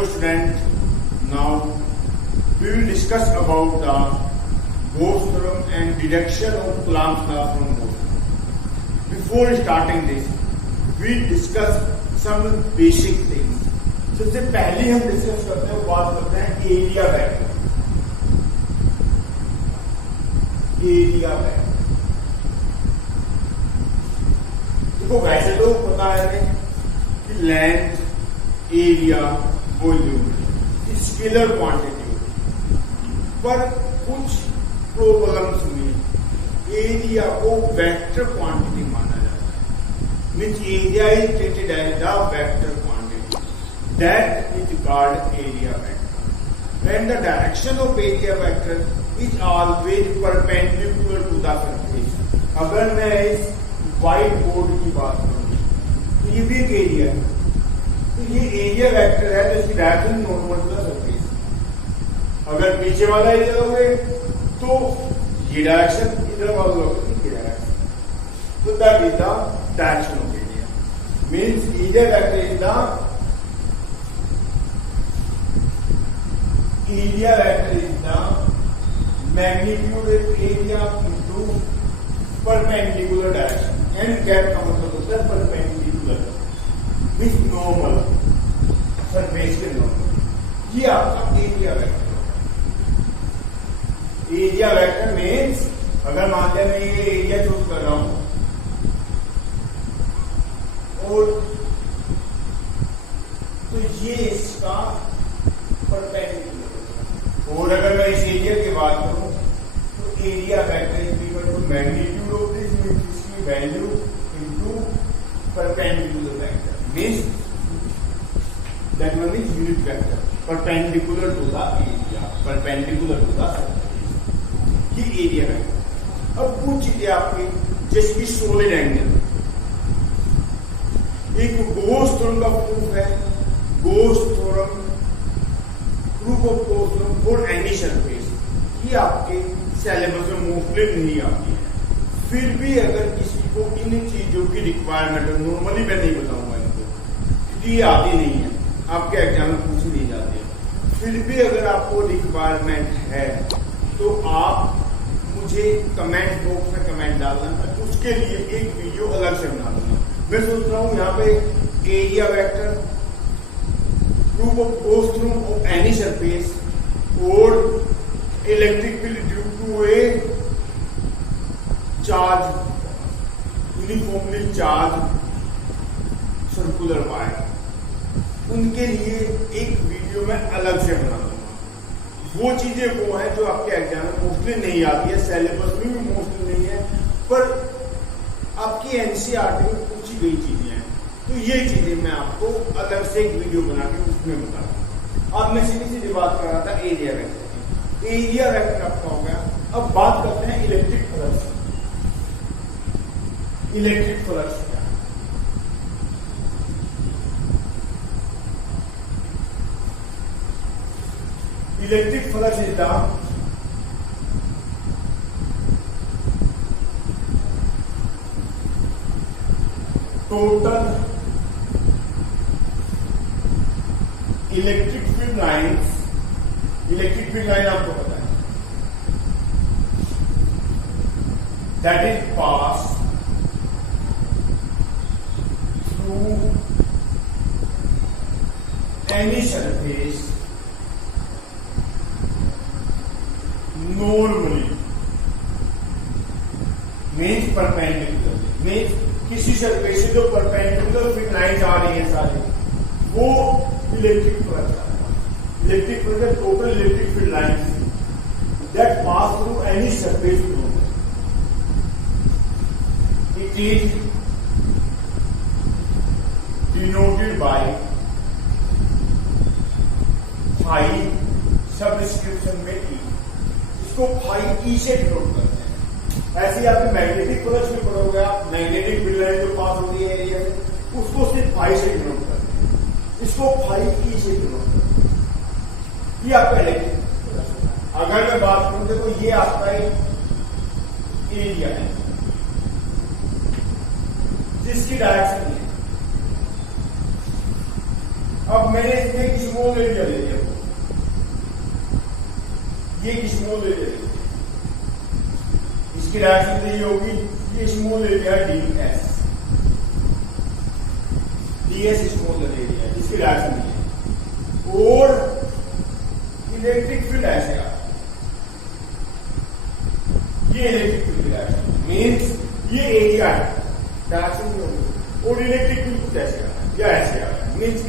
So student, now we will discuss about the Gauss theorem and deduction of Coulomb's law from Gauss theorem. Before starting this, we discuss some basic things. सबसे पहले हम discuss करते हैं, बात करते हैं area vector. Area vector देखो, वैसे तो पता है हमें कि length, area, volume scalar quantity, पर कुछ प्रॉब्लम्स में एरिया को वेक्टर क्वांटिटी माना जाता है. Means area is treated as the vector quantity, that is called area vector. When the direction of area vector is always perpendicular to the surface. अगर मैं इस व्हाइट बोर्ड की बात करूं तो ये भी एक एरिया है, तो ये एरिया वेक्टर है, तो इसकी direction normal to the surface. अगर पीछे वाला एरिया लोगे तो ये डायरेक्शन, इधर वाला लोगे तो ये डायरेक्शन. तो that is the direction of area. Means area vector is the area vector is the magnitude of area into perpendicular direction. And gap का मतलब होता है परपेंडिकुलर विथ नॉर्मल, सरफेस के नॉर्मल. ये आपका area vector. Area vector means अगर मान लिया मैं ये एरिया चूज कर रहा हूं और तो ये इसका परपेंडिकुलर, और अगर मैं इस एरिया की बात करूं तो area vector is equal to magnitude of this, means इसकी value into perpendicular vector. Means that one is unit vector perpendicular to the area, perpendicular to the surface. ये एरिया वेक्टर. अब कुछ चीजें आपकी, जैसे कि सॉलिड एंगल, एक Gauss theorem का प्रूफ है. Gauss theorem, proof of Gauss theorem for any surface. ये आपके सिलेबस में मोस्टली नहीं आती है. फिर भी अगर किसी को इन चीजों की रिक्वायरमेंट है, नॉर्मली मैं नहीं बताऊंगा इनको क्योंकि ये आती नहीं है, आपके एग्जाम में पूछी नहीं जाती है. फिर भी अगर आपको रिक्वायरमेंट है तो आप मुझे कमेंट बॉक्स में कमेंट डालना, तो उसके लिए एक वीडियो अलग से बना दूंगा. मैं सोच रहा हूं यहाँ पे area vector, proof of Gauss theorem of any surface और electric field due to a charge, uniformly charge circular wire, उनके लिए एक वीडियो में अलग से बना दूंगा. वो चीजें वो है जो आपके एग्जाम में मोस्टली नहीं आती है, सिलेबस में भी मोस्टली नहीं है, पर आपकी एनसीईआरटी में पूछी गई चीजें हैं. तो ये चीजें मैं आपको अलग से एक वीडियो बना के उसमें बता दूंगा. अब मैं सीधी बात कर रहा था एरिया वेक्टर की. एरिया वेक्टर आपका हो गया. अब बात करते हैं इलेक्ट्रिक फ्लक्स. इलेक्ट्रिक फ्लक्स क्या है? Electric flux is the total electric field lines. Electric field line आपको पता है, that is pass through any surface normally, means perpendicular. Means किसी सरफेस से जो परपेंडिकुलर फील्ड लाइंस आ रही है सारी, वो इलेक्ट्रिक फ्लक्स आता है. Electric flux total electric field lines that pass through any surface normal. It is denoted by phi, subscription में ई. इसको फाई ई से डिनोट करते हैं. ऐसे ही आपने मैग्नेटिक फ्लक्स में पढ़ोगे, आप मैग्नेटिक फील्ड लाइन जो पास होती है एरिया से, उसको सिर्फ फाई से डिनोट करते हैं. इसको फाई ई से डिनोट करते हैं. ये आपका इलेक्ट्रिक फ्लक्स. अगर मैं बात करूं देखो, ये आपका एरिया है जिसकी डायरेक्शन है. अब मैंने इसमें एक स्मॉल एरिया ले लिया, ये एक स्मॉल एरिया ले लिया, इसकी डायरेक्शन यही होगी, ये small area ds, ds small area है जिसकी डायरेक्शन ये है, और इलेक्ट्रिक फील्ड ऐसे आ, ये इलेक्ट्रिक फील्ड की डायरेक्शन मीन्स ये एरिया है, डायरेक्शन नहीं होगी, और इलेक्ट्रिक फील्ड कुछ ऐसे आ रहा है या ऐसे आ रहा है, मीन्स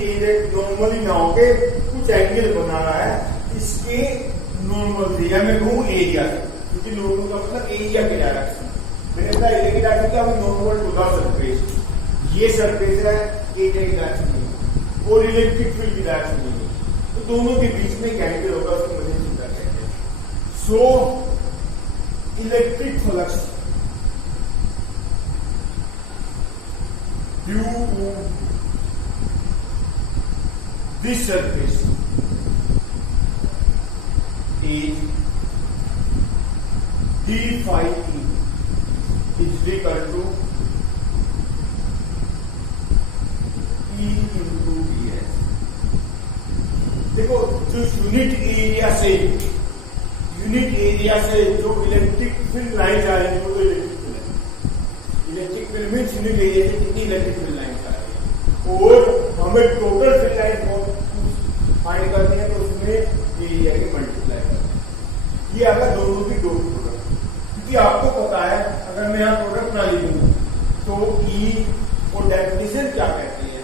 नॉर्मली ना होके कुछ एंगल बना रहा है इसके नॉर्मल से, या मैं कहूँ एरिया से, क्योंकि नॉर्मल का मतलब एरिया की डायरेक्शन, मैंने कहा एरिया की डायरेक्शन क्या, नॉर्मल टू द सरफेस, ये सरफेस है, एरिया की डायरेक्शन नहीं है, और इलेक्ट्रिक फील्ड की डायरेक्शन नहीं है, तो दोनों के बीच में एक एंगल होगा, उसको मुझे चिंता कहते हैं। So electric flux due to this surface is d phi e is equal to e into ds। देखो जो यूनिट एरिया से जो इलेक्ट्रिक फील्ड लाइन जा रही है वो तो electric field means unit area से कितनी इलेक्ट्रिक फील्ड लाइन जा रही है, और हमें टोटल फील्ड लाइन फाइंड करनी है, तो उसमें एरिया की मल्टीप्लाई करनी है, ये अगर दोनों की डॉट प्रोडक्ट, क्योंकि आपको पता है अगर मैं यहाँ प्रोडक्ट ना लिखूँ तो ई और डेफिनेशन क्या कहती है,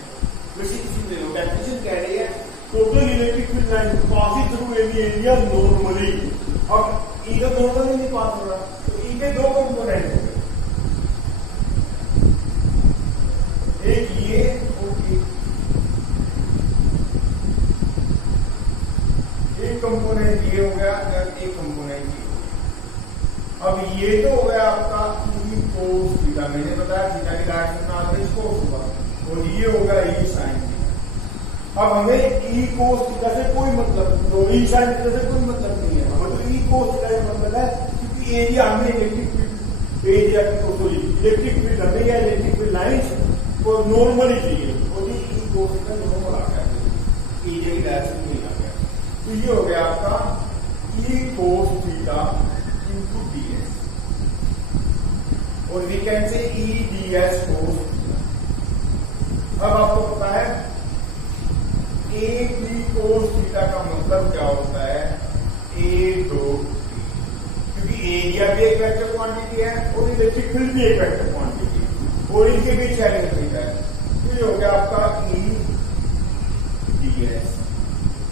वैसे किसी ले लो, डेफिनेशन कह रही है total electric field line passing through any area normally. अब ई तो नॉर्मली नहीं पास हो रहा, तो ई के दो कंपोनेंट हो गए, एक ये और एक कंपोनेंट ये हो गया, एक कंपोनेंट ये हो गया। अब ये तो हो गया आपका ई कोस थीटा, मैंने बताया थीटा की डायरेक्शन में आता है कोस होगा, और ये हो गया ई साइन थीटा। अब हमें ई कोस थीटा से कोई मतलब, तो ई साइन थीटा से कोई मतलब नहीं है, हमें तो ई कोस थीटा से मतलब है, क्योंकि एरिया हमें इलेक्ट्रिक फील्ड एरिया की इलेक्ट्रिक फील्ड हमें या इलेक्ट्रिक फील्ड लाइन्स को नॉर्मली चाहिए, और ये ई कोस थीटा नॉर्मल आ गया, एरिया की डायरेक्शन नहीं आ गया, तो ये हो गया आपका E cos theta into DS, और we can say E DS cos theta. अब आपको पता है ए बी कोस थीटा का मतलब क्या होता है, ए डॉट बी, क्योंकि एरिया भी एक वेक्टर क्वांटिटी है और इलेक्ट्रिक फील्ड भी एक वेक्टर क्वांटिटी है, और इनके बीच एंगल थीटा है, तो ये हो गया आपका ई डीएस,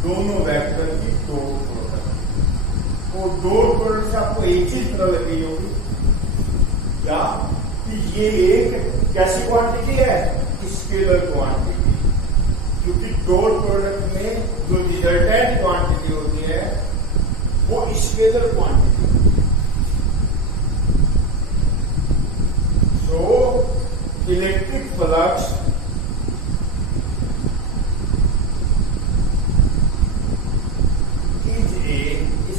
दोनों वेक्टर की डॉट प्रोडक्ट। और डॉट प्रोडक्ट से आपको एक चीज पता लग गई होगी क्या, कि ये एक कैसी क्वांटिटी है, स्केलर क्वांटिटी, क्योंकि डॉट प्रोडक्ट में जो रिजल्टेंट क्वांटिटी होती है वो scalar quantity. So electric flux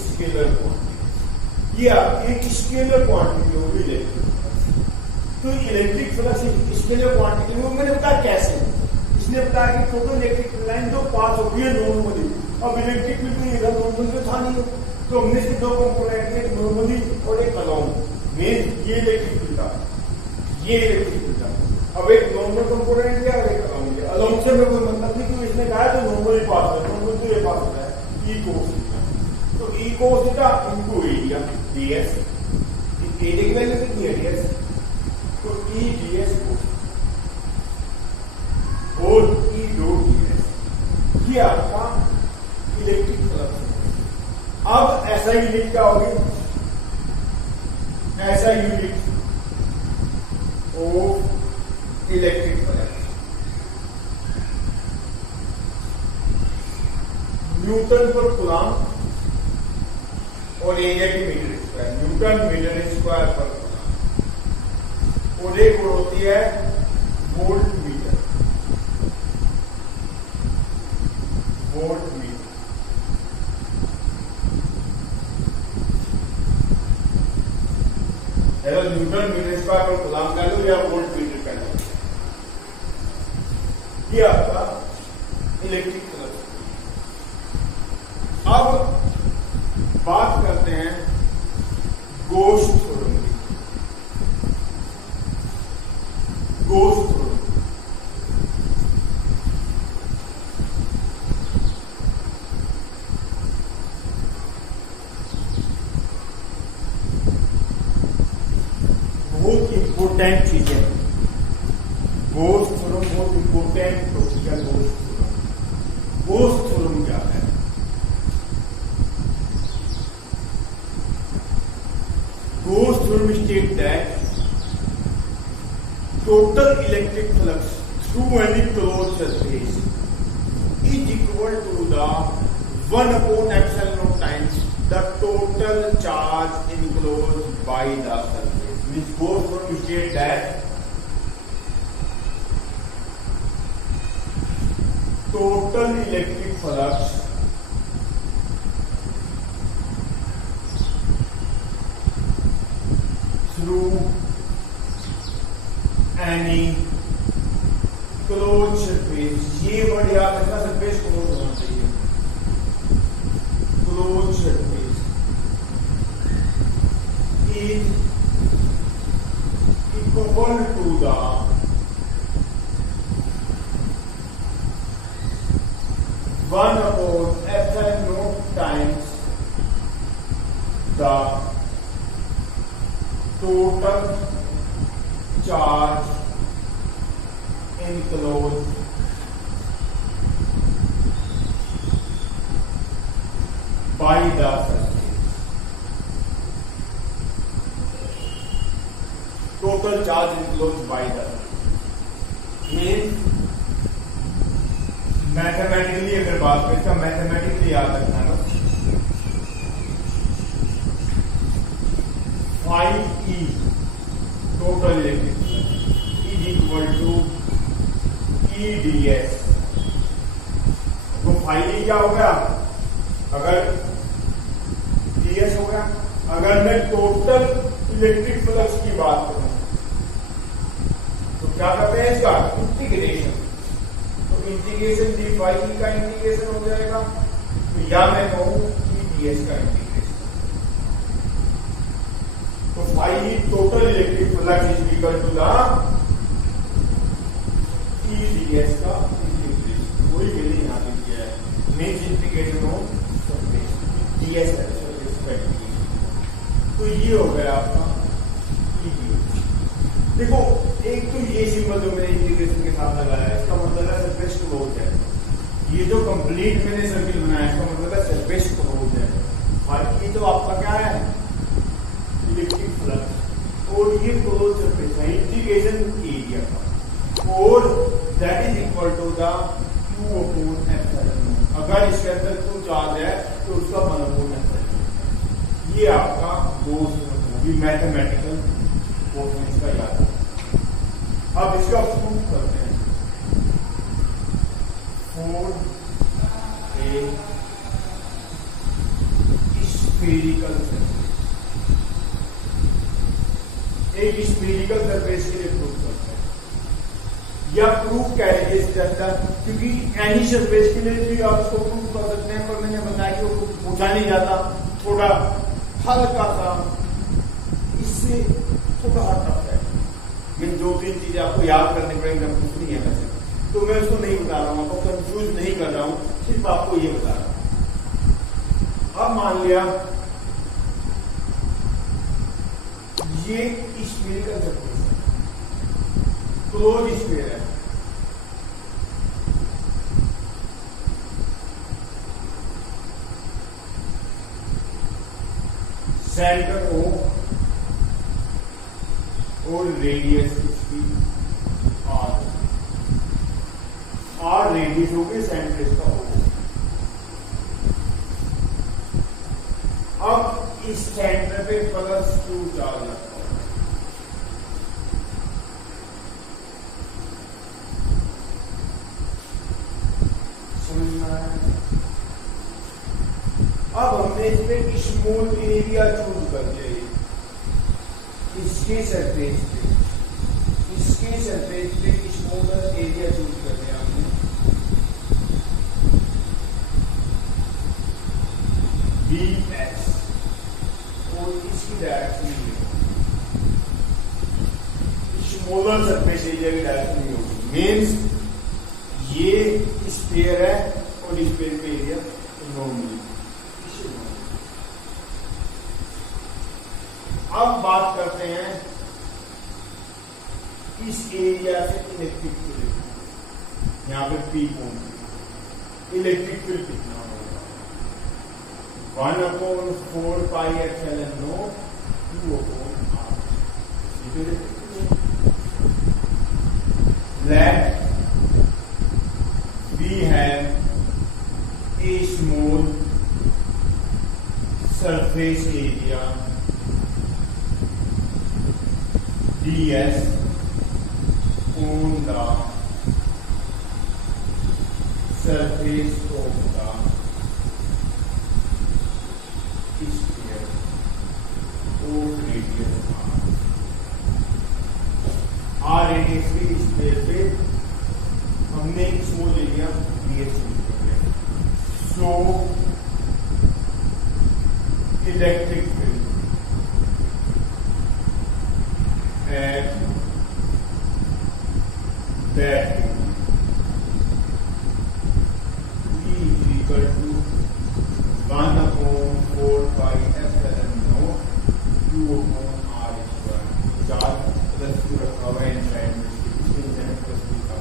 scalar quantity, या एक स्केलर क्वांटिटी होगी इलेक्ट्रिक फ्लक्स। तो इलेक्ट्रिक फ्लक्स स्केलर क्वांटिटी में मैंने बताया कैसे, इसने बताया कि टोटल इलेक्ट्रिक लाइन जो पास होती है नॉर्मली, अब इलेक्ट्रिक फील्ड में इधर नॉर्मल तो था नहीं, तो हमने इसके दो कंपोनेंट में नॉर्मली और एक अलाउंग, मीन ये इलेक्ट्रिक फील्ड था, ये इलेक्ट्रिक फील्ड था, अब एक नॉर्मल कंपोनेंट दिया और एक अलाउंग दिया, अलाउंग से कोई मतलब नहीं, क्योंकि इसने कहा तो नॉर्मली पास होता है, नॉर्मल तो ये पास होता है ई कोस थीटा, तो E cos theta into area DS, area की वैल्यू कितनी है डीएस, तो ई डीएस कोस और ई डॉट डीएस, ये आपका इलेक्ट्रिक फ्लक्स। अब ऐसा यूनिट क्या होगी, ऐसा unit of electric flux newton पर कूलम और एरिया की metre square, newton metre square पर कूलम, और एक होती है volt metre, volt metre. Newton metre square पर कूलम कह लो या वोल्ट मीटर कह लो, ये आपका इलेक्ट्रिक फ्लक्स। अब बात करते हैं गोस थ्योरम की। गोस थ्योरम बहुत इंपोर्टेंट चीज है। गोस थ्योरम बहुत इंपोर्टेंट टॉपिक है। गोस थ्योरम क्या है? Gauss theorem states that total electric flux through any closed surface is equal to the 1 upon epsilon naught times the total charge enclosed by the surface. Means Gauss theorem states that total electric flux through any closed surface, ये word याद रखना, surface close होना चाहिए। Close surface is equal to the one upon epsilon naught times the total charge enclosed by the surface. Total charge enclosed by the surface means mathematically अगर बात करें, इसका mathematically याद रखना है। 5E total electric is equal to EDS। तो 5E क्या हो गया? अगर DS हो गया। अगर मैं टोटल इलेक्ट्रिक फ्लक्स की बात करूं तो क्या करते हैं इसका इंटीग्रेशन। तो इंटीग्रेशन dy का इंटीग्रेशन हो जाएगा, तो या मैं कहूं EDS का इंटीग्रेशन। तो phi total electric flux is equal to the EDS का इंटीग्रेशन। कोई वैल्यू यहां पे दिया है, means integration of surface ds है, सरफेस का इंटीग्रेशन। तो ये हो गया आपका EDS। देखो एक तो ये सिंबल जो मैंने इंटीग्रेशन के साथ लगाया है, इसका मतलब है सरफेस क्लोज है। ये जो कंप्लीट मैंने सर्किल बनाया है, इसका मतलब है सरफेस क्लोज है। और ये तो आपका क्या है? Electric flux. और ये क्लोज सरफेस है, इंटीग्रेशन एरिया का, और that is equal to the Q upon epsilon. अगर इसके अंदर Q चार्ज है तो उसका 1 अपॉन एप्सिलॉन। ये आपका गोस भी मैथमेटिकल पोर्शन का याद है। अब इसका प्रूफ करते हैं। 4A स्फेरिकल सरफेस, एक स्फेरिकल सरफेस के लिए प्रूफ करते हैं, या प्रूफ कह लीजिए इसके अंदर, क्योंकि एनी सरफेस के लिए भी आप उसको प्रूफ कर सकते हैं, पर मैंने बताया कि वो पूछा नहीं जाता, थोड़ा हल्का सा, इससे थोड़ा टफ है। मैं 2-3 चीजें आपको याद करनी पड़ेगी, कुछ नहीं है वैसे, तो मैं उसको नहीं बता रहा हूं, आपको कंफ्यूज नहीं कर रहा हूं, सिर्फ आपको ये बता रहा हूं। अब मान लिया ये स्फेरिकल सरफेस है, क्लोज स्फीयर है, सेंटर O और रेडियस इसकी R रेडियस हो गई, सेंटर इसका O। अब इस सेंटर पे +Q चार्ज लगता है। अब हमने इसमें स्मॉल एरिया चूज कर लिया, इसके सरफेस पे स्मॉलर एरिया चूज कर लिया हमने। सरफेस एरिया की डायरेक्शन नहीं होगी। मीन्स ये स्फीयर है और स्फीयर का एरिया नॉर्मली। अब बात करते हैं इस एरिया से इलेक्ट्रिक फील्ड, यहां पे पी पॉइंट, इलेक्ट्रिक फील्ड कितना होगा 1/4 pi epsilon not Q upon R। Let we have a small surface area ds on the surface of the sphere of radius r radius की spare पे हमने एक small area ds लिया। So electric field at that E is equal to 1/4 pi epsilon naught Q upon R square। Charge plus Q रखा हुआ है inside में, plus Q का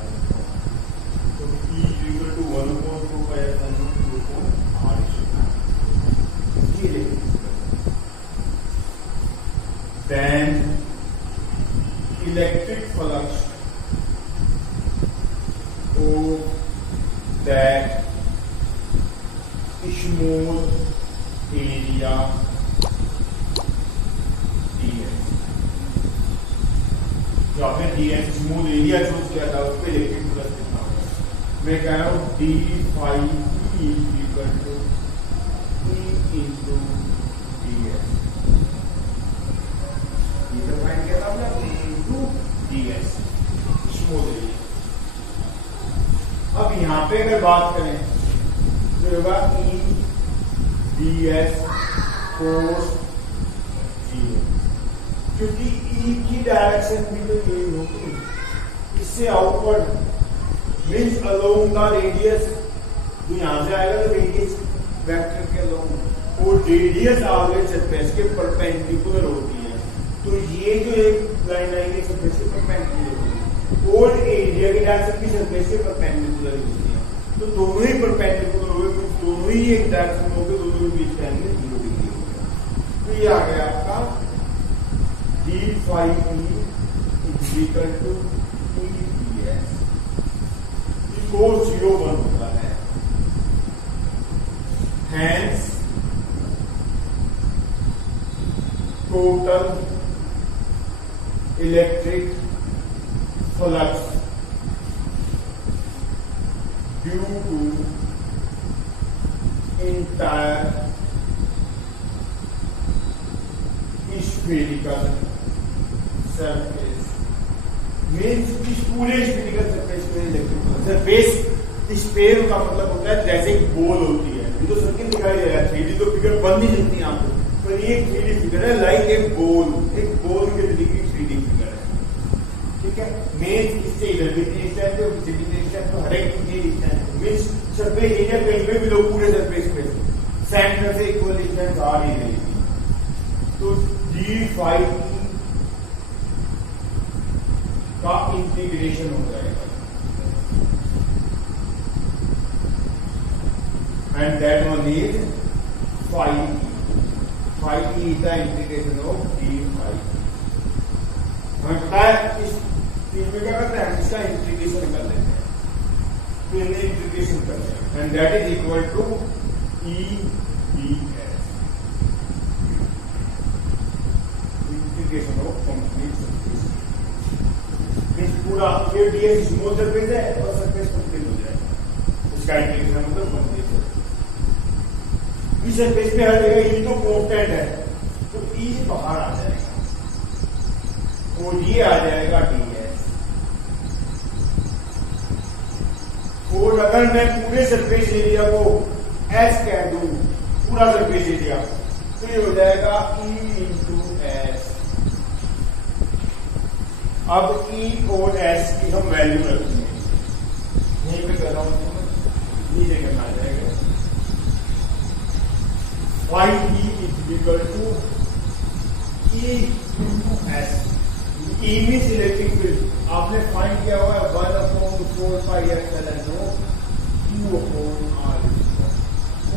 तो E is equal to 1/4 pi epsilon naught Q upon R square। ये लेंगे। Then electric flux of that small area ds, जो आपने ds स्मॉल एरिया चूज किया था उस पर इलेक्ट्रिक फ्लक्स कितना होगा। मैं कह रहा हूं d phi E equal to E into ds। ये तो फाइंड किया था आपने ds स्मॉल एरिया। अब यहां पे अगर बात करें तो होगा E ds cos 0, क्योंकि E की डायरेक्शन भी तो यही होगी, इससे outward means along the radius, तो यहां से आएगा तो रेडियस वेक्टर के अलोंग, और रेडियस ऑलवेज सरफेस के परपेंडिकुलर होती है। तो ये जो एक लाइन आएगी सरफेस के परपेंडिकुलर होगी, और एरिया की डायरेक्शन भी सरफेस के परपेंडिकुलर होती है। तो दोनों ही परपेंडिकुलर हुए, दोनों ही एक डायरेक्शन हो गए, दोनों के बीच का एंगल 0 डिग्री हो गया। तो ये आ गया आपका d phi E is equal to E ds। इसको 0 1 होता है। Hence total electric flux due to entire spherical surface means इस पूरे spherical surface में इलेक्ट्रिक सरफेस स्फीयर का मतलब होता है जैसे एक बॉल होती है। ये तो सर्किल दिखाई दे रहा है, 3D तो फिगर बन नहीं सकती आपको, पर ये 3D फिगर है, लाइक एक बॉल के तरीके की 3D फिगर है। ठीक है, मेन इससे इधर भी डिस्टेंस है, इससे भी डिस्टेंस, तो हर एक की डिस्टेंस मींस सरफेस एरिया कहीं पे भी लो पूरे सरफेस पे सेंटर से इक्वल डिस्टेंस आ रही है। तो d phi का इंटीग्रेशन हो जाएगा, and that one is phi is the integration of d phi। हमें पता है इस चीज में क्या करते हैं, इसका इंटीग्रेशन कर लेते हैं, तो इन्हें इंटीग्रेशन करते हैं, and that is equal to E ds integration of complete surface. पूरा ये ds स्मॉल सरफेस है और सरफेस कंप्लीट हो जाएगा, इसका इंटीग्रेशन मतलब कंप्लीट इस सरफेस पे हर जगह E तो कांस्टेंट है, तो E बाहर आ जाएगा और ये आ जाएगा ds। और अगर मैं पूरे सरफेस एरिया को S कह दूं, पूरा सरफेस एरिया, तो ये हो जाएगा E इंटू S। अब ई और एस की हम वैल्यू रखेंगे, यहीं पे कर रहा हूं, नीचे करना आ जाएगा। Phi E is equal to E into S. E means electric field आपने फाइंड किया हुआ है 1/4πε0 Q/r।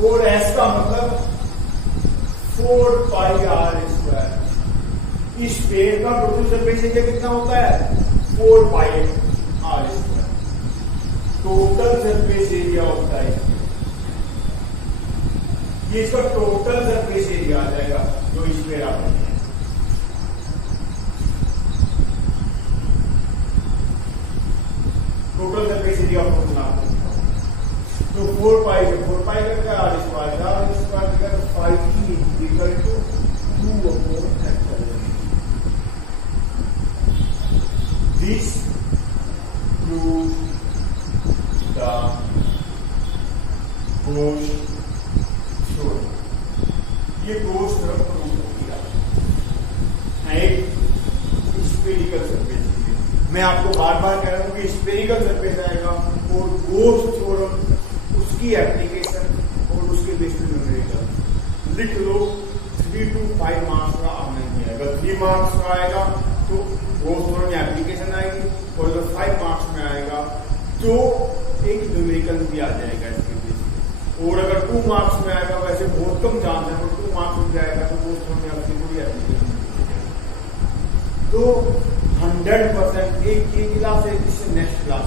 और एस का मतलब 4πr²। इस पेड़ का टोटल सरफेस एरिया कितना होता है? 4πr²। टोटल सरफेस एरिया होता है ये, इसका टोटल सरफेस एरिया आ जाएगा जो इस पेड़ आपने। टोटल सरफेस एरिया तो 4π करके r² 5e equal to 2/ε। This prove the Gauss theorem। ये Gauss theorem प्रूव हो गया एक स्फेरिकल सरफेस। मैं आपको बार बार कह रहा हूं कि स्फेरिकल सरफेस आएगा और Gauss थ्योरम उसकी एप्लीकेशन और उसके बेस पे न्यूमेरिकल लिख लो। 3 to 5 मार्क्स का आना नहीं आएगा। 3 मार्क्स का आएगा तो Gauss थ्योरम में एप्लीकेशन आएगी, और अगर 5 मार्क्स में आएगा तो एक न्यूमेरिकल भी आ जाएगा इसके बेस पे। और अगर 2 मार्क्स में आएगा, वैसे बहुत कम चांस है, 2 मार्क्स में जाएगा तो Gauss थ्योरम में आपकी कोई एप्लीकेशन नहीं। तो 100% एक ये क्लास है, इससे नेक्स्ट क्लास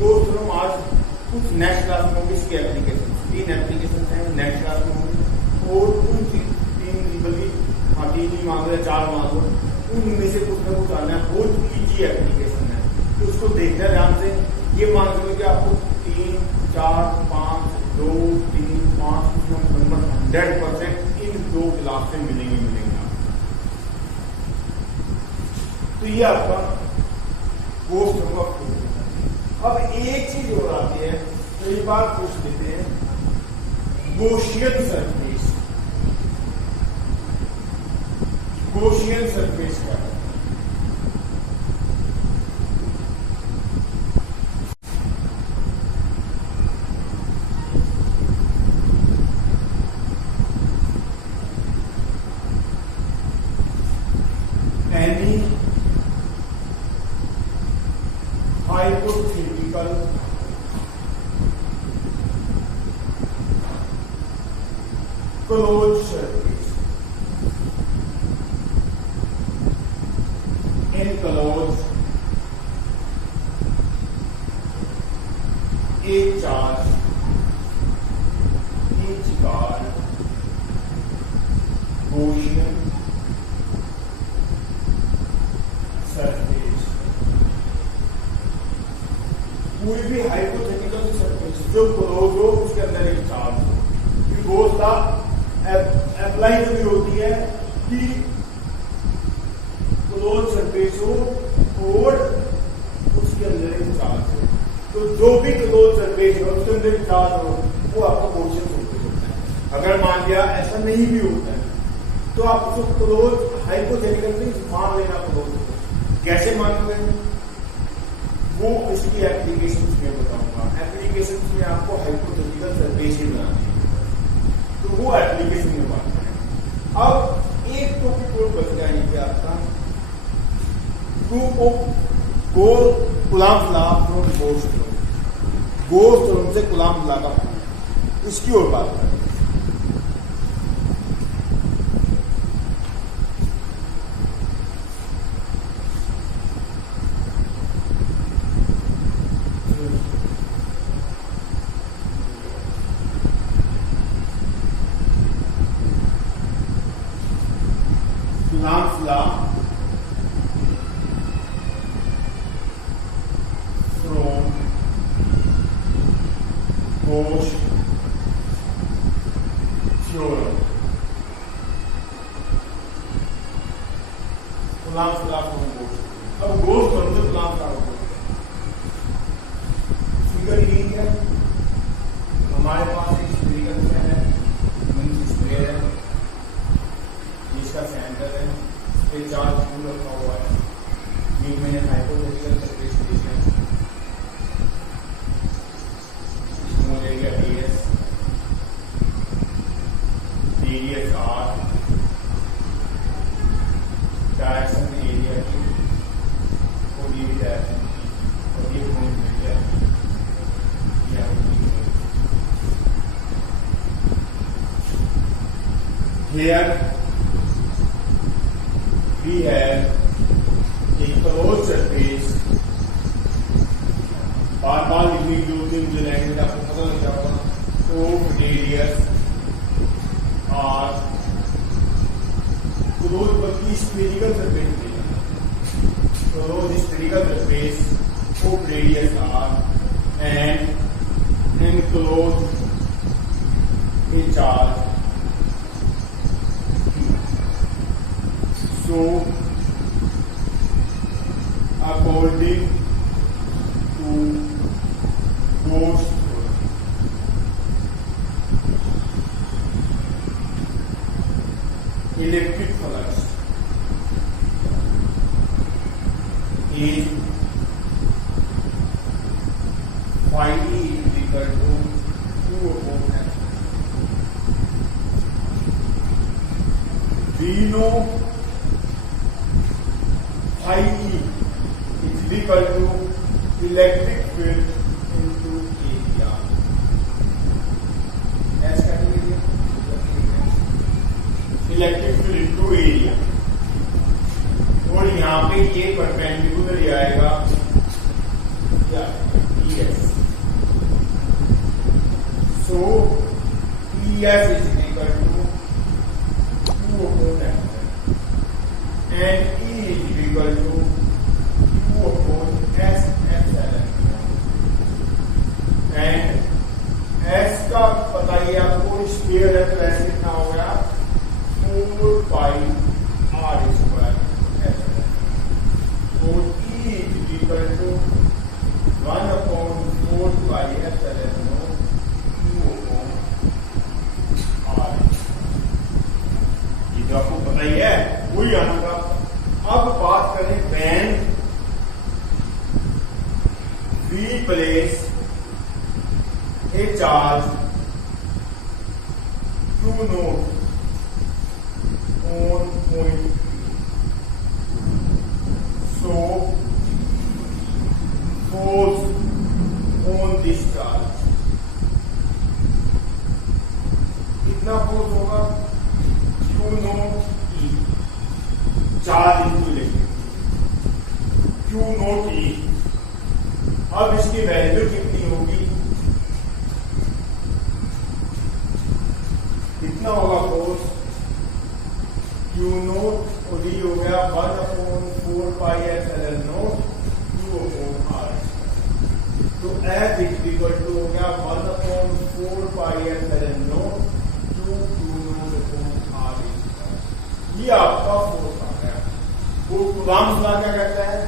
Gauss थ्योरम आज कुछ नेक्स्ट क्लास में होगी। इसकी एप्लीकेशन 3 एप्लीकेशन है नेक्स्ट क्लास में होंगी, और उन 3 बल्कि 3 ही मान लो 4 मान लो, उनमें से कुछ ना कुछ आना है। बहुत ईजी एप्लीकेशन है तो उसको देखना ध्यान से। ये मान लो कि आपको 3, 4, 5, 2, 3, 5 नंबर 100% इन 2 क्लास से मिलेंगे। तो ये आपका Gauss थ्योरम का प्रूफ है। अब एक चीज और आती है, कई बार पूछ लेते हैं Gaussian सरफेस। Gaussian सरफेस क्या है? Any hypothetical closed surface enclosed a charge is called Gaussian surface. कोई भी हाइपोथेटिकल सरफेस जो क्लोज हो, उसके अंदर एक चार्ज हो। Gauss का अप्लाई जो भी होती है कि क्लोज सरफेस हो और उसके अंदर एक चार्ज हो। तो जो भी क्लोज सरफेस हो उसके अंदर एक चार्ज हो, वो आपका Gaussian सरफेस होता है। अगर मान लिया ऐसा नहीं भी होता है तो आप उसको क्लोज हाइपोथेटिकल मान लेना क्लोज। कैसे मानोगे वो इसकी एप्लीकेशन में बताऊंगा। एप्लीकेशन में आपको हाइपोथेटिकल सरफेस ही बनानी है, तो वो एप्लीकेशन में मानना है। अब एक टॉपिक और बच गया यहीं पे आपका, proof of Coulomb's law from Gauss theorem. Gauss theorem से कूलॉम्स लॉ का प्रूफ, इसकी और बात करें। Coulomb's law from Gauss theorem। Coulomb's law from Gauss। अब Gauss थ्योरम से Coulomb's law होगा। फिगर यही है, हमारे पास एक स्फेरिकल है, स्क्वायर है, इसका सेंटर है, चार्ज क्यू रखा हुआ है, बीच में there we have a closed surface. बार बार लिखने की जरूरत है, मुझे लैंग्वेज आपको पता लग जाएगा। तो रेडियस आर क्लोज बल्कि स्फेरिकल सरफेस देगा। Close spherical surface of radius r and enclose a charge q. So according to Gauss theorem, electric flux is phi E is equal to 2 upon f. We know phi E is equal to electric field into area. S category electric field into area. और यहाँ पे ये perpendicular आएगा क्या ES. So EF is equal to 2 upon F and E is equal to 2 upon S epsilon. And S का पता ही आपको square है, तो S कितना हो गया 4 पाई R स्क्वायर epsilon. तो E is equal to 1 upon 4 pi epsilon. आपको पता ही है वही आना था। अब बात करें when we place a charge Q naught on point, so force on this charge कितना फोर्स होगा Q naught E charge into electric Q naught E। अब इसकी वैल्यू कितनी होगी, कितना होगा फोर्स Q नोट और E हो गया 1 upon 4 pi epsilon naught Q upon R। तो F इज इक्वल टू हो गया 1 upon 4 pi epsilon naught Q naught upon R। ये आपका फोर्स आ गया। वो कूलॉम लॉ क्या कहता है,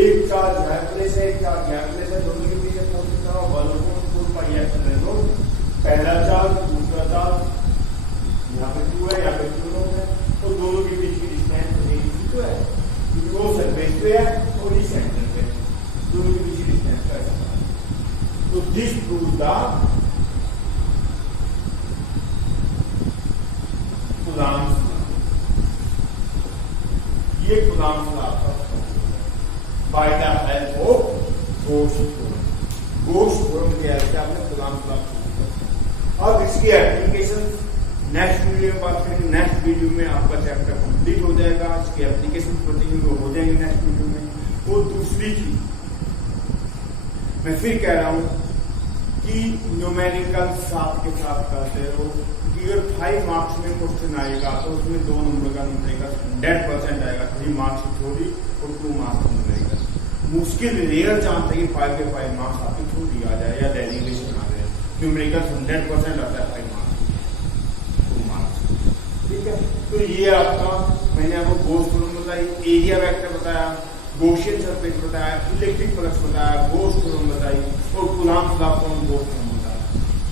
एक चार्ज यहाँ प्लेस है, एक चार्ज यहाँ प्लेस है, दोनों के बीच में फोर्स कितना होगा 1 अपॉन 4 पाई एप्सिलॉन नोट। पहला चार्ज दूसरा चार्ज, यहाँ पे Q है, यहाँ पे Q नोट है, तो दोनों के बीच की डिस्टेंस एक ही तो है, क्योंकि वो सरफेस पे है और ये सेंटर पे, दोनों के बीच की डिस्टेंस कैसा है। तो this proves the Coulomb's law. ये कूलॉम्स लॉ आपका by the help of Gauss theorem. Gauss theorem के हेल्प से आपने कूलॉम्स लॉ प्रूव कर। अब इसकी एप्लीकेशन नेक्स्ट वीडियो में बात करेंगे। नेक्स्ट वीडियो में आपका चैप्टर कंप्लीट हो जाएगा, इसकी एप्लीकेशन पढ़ेंगे वो हो जाएंगे नेक्स्ट वीडियो में। वो दूसरी चीज मैं फिर कह रहा हूं कि न्यूमेरिकल साथ के साथ करते रहो, क्योंकि अगर 5 मार्क्स में क्वेश्चन आएगा तो उसमें 2 नंबर का मिलेगा, 100% आएगा, 3 मार्क्स की थ्योरी और 2 मार्क्स का मिलेगा। मुश्किल रेयर चांस है कि 5 के 5 मार्क्स आपकी थ्योरी आ जाए या डेरिवेशन आ जाए। न्यूमेरिकल 100% आता है 5 मार्क्स, 2 मार्क्स, ठीक है। तो ये आपका मैंने आपको गॉस थ्योरम बताई, एरिया वेक्टर बताया, गॉसियन सरफेस बताया, इलेक्ट्रिक फ्लक्स बताया, गॉस थ्योरम बताई और कूलॉम्स लॉ को गॉस थ्योरम बताया।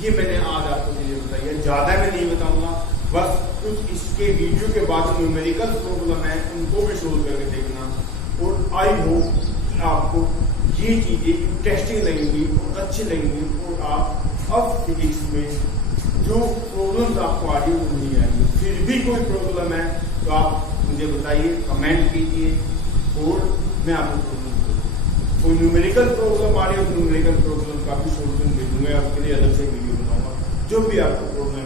ये मैंने आज आपको चीजें बताई है, ज्यादा मैं नहीं बताऊंगा, बस कुछ इसके वीडियो के बाद न्यूमेरिकल प्रॉब्लम है उनको भी सोल्व करके देखना। और आई होप आपको ये चीजें इंटरेस्टिंग लगेंगी और अच्छी लगेंगी और आप अब फिजिक्स में जो प्रॉब्लम्स आपको आ रही है वो नहीं आएंगी। फिर भी कोई प्रॉब्लम है तो आप मुझे बताइए, कमेंट कीजिए और मैं आपको प्रॉब्लम दूंगा। कोई न्यूमेरिकल प्रॉब्लम आ रही है तो न्यूमेरिकल प्रॉब्लम का भी सोल्यूशन दे दूंगा, आपके लिए अलग से वीडियो बनाऊंगा। जो भी आपको प्रॉब्लम